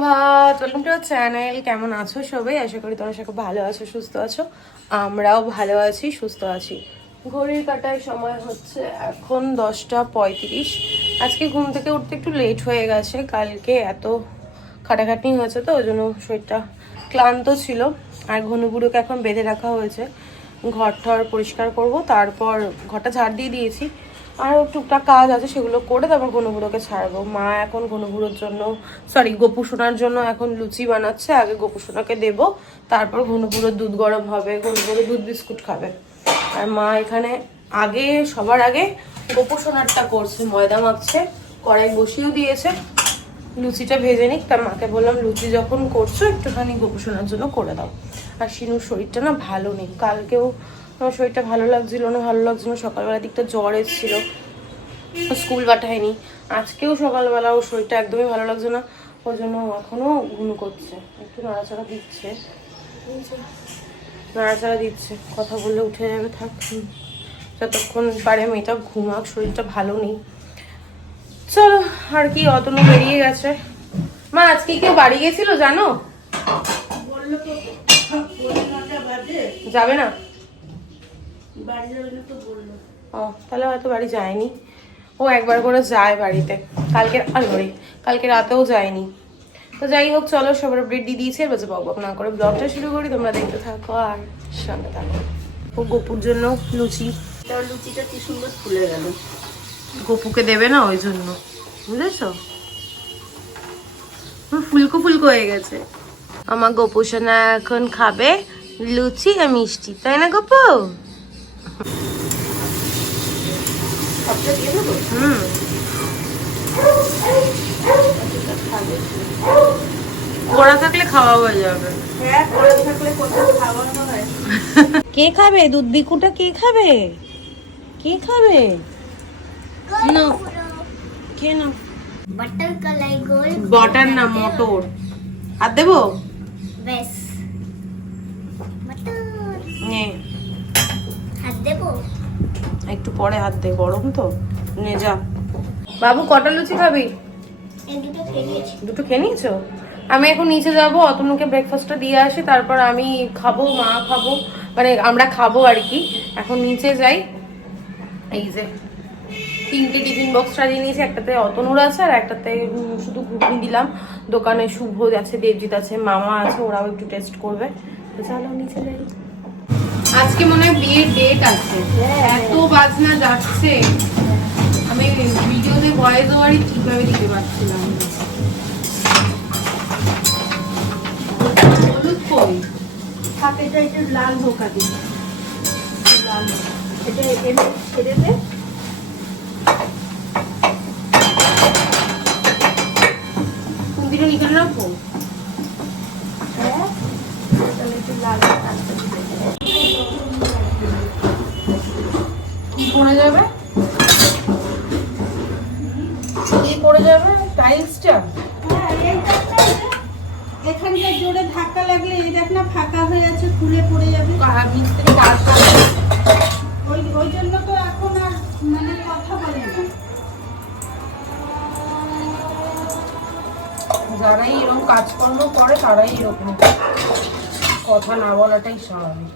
সুপ্রভাত, welcome to our channel. কেমন আছো সবাই? আশা করি তোমরা সবাই ভালো আছো, সুস্থ আছো। আমরাও ভালো আছি, সুস্থ আছি। ঘড়ির কাঁটায় সময় হচ্ছে এখন 10টা 35। আজকে ঘুম থেকে উঠতে একটু লেট হয়ে গেছে। কালকে এত খাটাখাটনি হয়েছে তো ওই জন্য শরীরটা ক্লান্ত ছিল। আর ঘনুগুড়োকে এখন বেঁধে রাখা হয়েছে। ঘর ঠর পরিষ্কার করব, তারপর ঘরটা ঝাড় দিয়ে দিয়েছি। আরও টুকটাক কাজ আছে, সেগুলো করে তারপর ঘনুগুড়োকে ছাড়বো। মা এখন ঘনুগুড়োর জন্য গোপু সোনার জন্য এখন লুচি বানাচ্ছে। আগে গোপু সোনাকে দেবো, তারপর ঘনুগুড়োর দুধ গরম হবে, ঘনুগুড়ো দুধ বিস্কুট খাবে। আর মা এখানে সবার আগে গোপু সোনারটা করছে, ময়দা মাখছে, কড়াই বসিয়েও দিয়েছে। লুচিটা ভেজে নিক। তার মাকে বললাম লুচি যখন করছো একটুখানি গোপু সোনার জন্য করে দাও। আর শিনুর শরীরটা না ভালো নেই, কালকেও আমার শরীরটা ভালো লাগছিল না। সকালবেলার দিকটা জ্বর এসেছিল, স্কুল পাঠায়নি। আজকেও সকালবেলা ওর শরীরটা একদমই ভালো লাগছে না, ওই জন্য এখনো ঘুম করছে, একটু নাড়াচাড়া দিচ্ছে। কথা বললে উঠে যাবে, থাক যতক্ষণ পারে মেয়েটা ঘুমাক, শরীরটা ভালো নেই। চলো, আর কি, অতনু বেরিয়ে গেছে। মা আজকে কেউ বাড়ি গেছিল জানো? যাবে না? ও, তাহলে হয়তো বাড়ি যায়নি। ও একবার করে যায় বাড়িতে, কালকে রাতেও যায়নি। তো যাই হোক, চলো সবার আপডেট দিয়ে দিয়েছি। এবার বক না করে ব্লগটা শুরু করি, তোমরা দেখতে থাকো আর সঙ্গে থাকো। ও গোপুর জন্য লুচিটা কি সুন্দর ফুলে গেল। গোপুকে দেবে না ওই জন্য, বুঝেছো? ফুলকো হয়ে গেছে। আমার গোপু সোনা এখন খাবে লুচি আর মিষ্টি, তাই না গোপু? কড়া থাকলে খাওয়া হয়ে যাবে। কে খাবে দুধ বিকুটা? কে খাবে? না কে না? বাটার কলাই গোল, বাটার না মটর। হাত দেবো? বেশ বাটার নে, হাত দেবো। একটু পরে হাত দে, গরম তো। নে যা। বাবু কটা লুচি খাবি? এই দুটো খেয়ে নিয়েছি। দুটো খেয়ে নিয়েছো? আমি এখন নিচে যাবো, অতনুকে ব্রেকফাস্টটা দিয়ে আসি, তারপর আমি খাবো, মা খাবো, মানে আমরা খাবো আর কি। এখন নিচে যাই। এই যে 3টে টিফিন বক্স সাজিয়ে নিয়েছি, একটাতে অতনুর আছে আর একটাতে শুধু ঘুগনি দিলাম। দোকানে শুভ আছে, দেবজিৎ আছে, মামা আছে, ওরাও একটু টেস্ট করবে। তো চলো নিচে যাই। আজকে মনে হয় বিয়ের ডেট আছে, এত বাজনা যাচ্ছে, আমি ভিডিওতে ভয়েস ওভারই ঠিকভাবে দিতে পারছিলাম না। হলুদ কই থাকে, এটা একটু লাল ধোকা দিই, লাল এটা এনে ছেড়ে দে। কুন্দিটা নিকালে রাখো। হ্যাঁ, তাহলে একটু লাল কি পড়ে যাবে? কি পড়ে যাবে? টাইলসটা? হ্যাঁ, এখানটা জোরে ধাক্কা লাগলে এই দেখ না ফাঁকা হয়ে আছে, খুলে পড়ে যাবে। মিস্ত্রি কাজ ওই জন্য তো এখন আর মানে কথা বলে না। যারাই এরকম কাজকর্ম করে তারাই এরকম, কথা না বলাটাই স্বাভাবিক।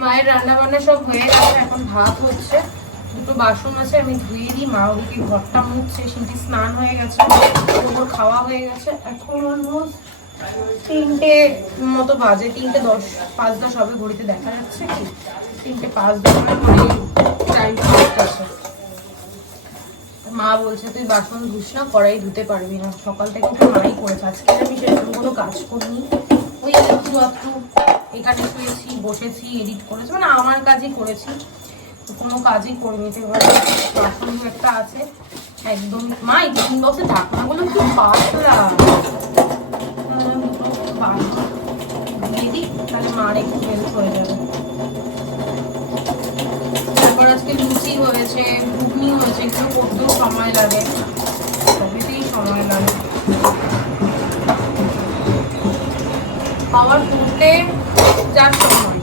মায়ের রান্না বান্না সব হয়ে গেছে, এখন ভাত হচ্ছে। দুটো বাসন আছে, আমি ধুয়ে দিই। মা ওদিকে ঘরটা মুছছে, সিঁটি স্নান হয়ে গেছে, ওপর খাওয়া হয়ে গেছে। এখন অলমোস্ট 3টে মতো বাজে, 3টে 5-10 হবে, ঘড়িতে দেখা যাচ্ছে কি 3টে 5-10 মানে টাইম আছে। মা বলছে তুই বাসন ধুস না, কড়াই ধুতে পারবি না। সকাল থেকে তো মাই করেছে, আজকে আমি সেরকম কোনো কাজ করিনি। ওই একটু এখানে শুয়েছি, বসেছি, এডিট করেছি, মানে আমার কাজই করেছি, কোনো কাজই করিনি। এবার বাসন একটা আছে একদম। মা এই টিফিন বক্সে ঢাকনাগুলো কি পাতলা, দিয়ে দিই, তাহলে মার একটু হেল্প হয়ে যাবে। তারপর আজকে লুচি হয়েছে, ঘুগনি হয়েছে, এগুলো করতেও সময় লাগে, সবেতেই সময় লাগে। খাবার ফুটতে যার সময়,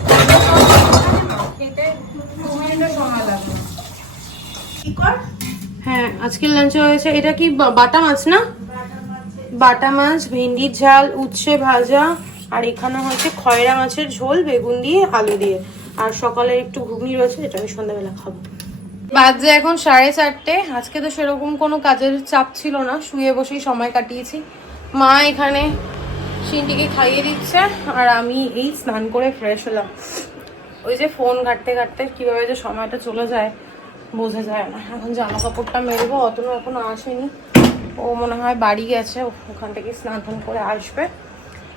খেতে 2 মিনিটের সময় লাগে। কি কর হ্যাঁ আজকের লাঞ্চে হয়েছে এটা কি বাটা মাছ না? বাটা মাছ, ভেন্ডির ঝাল, উচ্ছে ভাজা, আর এখানে হচ্ছে খয়রা মাছের ঝোল বেগুন দিয়ে আলু দিয়ে, আর সকালে একটু ঘুগনি রয়েছে যেটা আমি সন্ধ্যাবেলা খাবো। বাজে এখন 4:30। আজকে তো সেরকম কোনো কাজের চাপ ছিল না, শুয়ে বসেই সময় কাটিয়েছি। মা এখানে সিন্ডিকে খাইয়ে দিচ্ছে আর আমি এই স্নান করে ফ্রেশ হলাম। ওই যে ফোন ঘাটতে ঘাটতে কিভাবে যে সময়টা চলে যায় বোঝা যায় না। এখন জামা কাপড়টা মেরবো, অতনু এখনো আসেনি, ও মনে হয় বাড়ি গেছে, ওখান থেকে স্নান টান করে আসবে,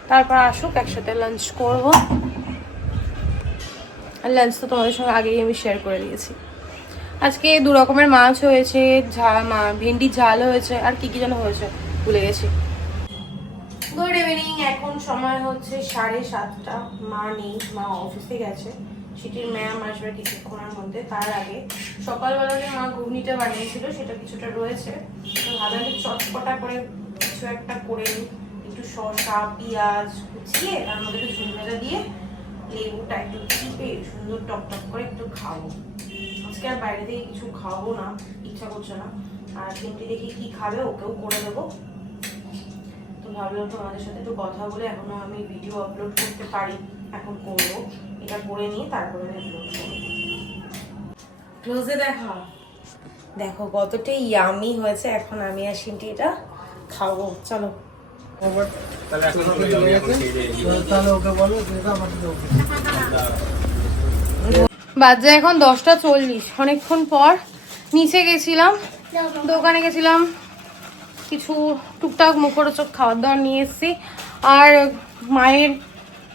তারপর আসুক একসাথে লাঞ্চ করব। আর লাঞ্চ তো তোমাদের সঙ্গে আগেই আমি শেয়ার করে দিয়েছি। আজকে 2 রকমের মাছ হয়েছে, ভেন্ডির ঝাল হয়েছে, আর কি কি যেন হয়েছে ভুলে গেছি। গুড ইভিনিং, এখন সময় হচ্ছে 7:30। মা নেই, মা অফিসে গেছে, সিটির ম্যাম আসবে কিছুক্ষণের মধ্যে। তার আগে সকালবেলা যে মা ঘুগনিটা বানিয়েছিল সেটা কিছুটা রয়েছে, তো ভাবলাম একটু চটপটা করে কিছু একটা করে নিই। একটু শসা পেঁয়াজ কুচিয়ে তার মধ্যে একটু ঝুল ভাজা দিয়ে লেবুটা একটু চিপে সুন্দর টক টক করে একটু খাবো। আজকে আর বাইরে থেকে কিছু খাবো না, ইচ্ছা করছে না। আর চিমটি দেখি কি খাবে ওকেও করে দেবো। তো ভাবলাম তোমাদের সাথে একটু কথা বলে, এখনো আমি ভিডিও আপলোড করতে পারি, এখন করবো। এটা করে নিয়ে তারপরে আমি আপলোড করবো। ক্লোজে দেখা, দেখো কতটা ইয়ামি হয়েছে। এখন আমি আর সিনটি এটা খাবো, চলো। বাজে এখন 10:40। অনেকক্ষণ পর নিচে গেছিলাম, দোকানে গেছিলাম, কিছু টুকটাক মুখরোচক খাবার দাবার নিয়ে এসেছি। আর মায়ের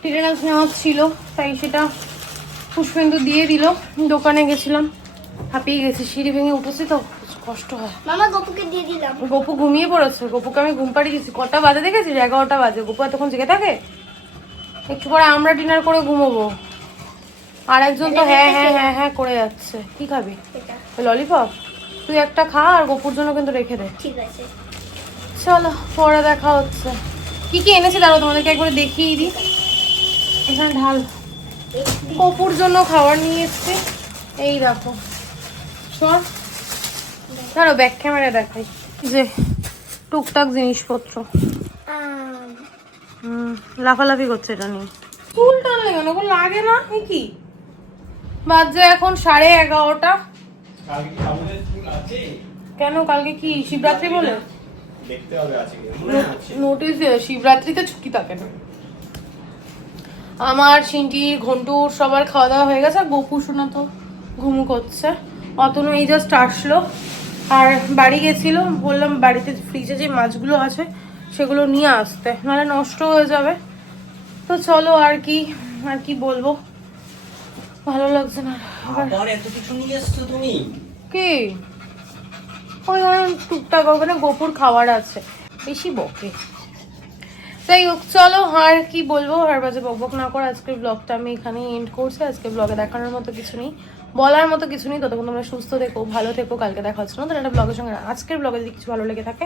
টিটেনাস নেওয়া ছিল, তাই সেটা পুষ্পেন্দু দিয়ে দিল। দোকানে গেছিলাম, হাঁপিয়ে গেছি, সিঁড়ি ভেঙে উঠেছি তো কষ্ট হয়। মামা গপুকে দিয়ে দিলাম। গপু ঘুমিয়ে পড়েছে, গপুকে আমি ঘুম পাড়িয়ে দিয়েছি। কটা বাজে দেখেছিস? 11টা বাজে। গপু এতক্ষণ জেগে থাকে? একটু পরে আমরা ডিনার করে ঘুমোবো। আর একজন তো হ্যাঁ হ্যাঁ হ্যাঁ হ্যাঁ করে যাচ্ছে। কি খাবি? ললিপপ? তুই একটা খা, আর গপুর জন্য কিন্তু রেখে দে। ঠিক আছে, চলো পরে দেখা হচ্ছে। কি কি এনেছি দাঁড়াও তোমাদেরকে একবার দেখিয়ে দিই। এখানে ঢাল, গপুর জন্য খাবার নিয়ে এসছি। এই দেখো, সর ধরো ব্যাক ক্যামেরা দেখাই, যে টুকটাক জিনিসপত্র। লাফালাফি করছে এটা নিয়ে। চুল টানলে কেন? ওগুলো লাগে না। কি বাজে এখন 11:30। কেন কালকে কি শিবরাত্রি বলে? নোটিস শিবরাত্রিতে ছুটি থাকে না। আমার সিন্টির ঘন্টুর সবার খাওয়া দাওয়া হয়ে গেছে, আর গপু শোনা তো ঘুমু করছে। অতনু এই জাস্ট আসলো, আর বাড়ি গেছিল, বললাম বাড়িতে ফ্রিজে যে মাছগুলো আছে সেগুলো নিয়ে আসতে, নাহলে নষ্ট হয়ে যাবে। তো চলো, আর কি বলবো, ভালো লাগছে না। আবার এত কিছু নিয়ে এসছো তুমি? কি ওই টুকটাক ওখানে গপুর খাবার আছে, বেশি বকে। যাই হোক চলো, আর কি বলবো, আর বাজে বকবক না করে আজকের ব্লগটা আমি এখানেই এন্ড করছি। আজকে ব্লগে দেখানোর মতো কিছু নেই, বলার মতো কিছু নেই। ততক্ষণ তোমরা সুস্থ থেকো, ভালো থেকো, কালকে দেখা হচ্ছে নতুন একটা ব্লগের সঙ্গে। আজকের ব্লগে যদি কিছু ভালো লেগে থাকে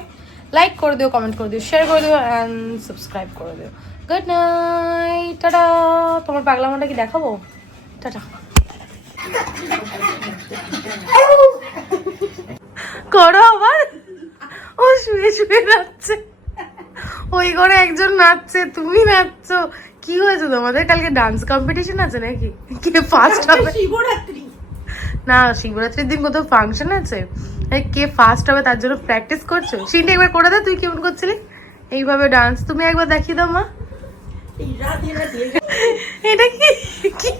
লাইক করে দিও, কমেন্ট করে দিও, শেয়ার করে দিও, অ্যান্ড সাবস্ক্রাইব করে দিও। Good night, tata. তোমার পাগলামোটা কি দেখাবো? টাটা করো আবার। ও শুয়ে শুয়ে নাচছে, ওই ঘরে একজন নাচছে, তুমি নাচছো। কি হয়েছে তোমাদের? কালকে ডান্স কম্পিটিশন আছে নাকি? কে ফার্স্ট হবে? শিবরাত্রি না, শিবরাত্রির দিন কোথাও ফাংশন আছে? কে ফার্স্ট হবে তার জন্য প্র্যাকটিস করছো? সিনটা একবার করে দে, তুই কেমন করছিলি এইভাবে ডান্স, তুমি একবার দেখিয়ে দাও মা। রাধে রাধে। এটা কি কি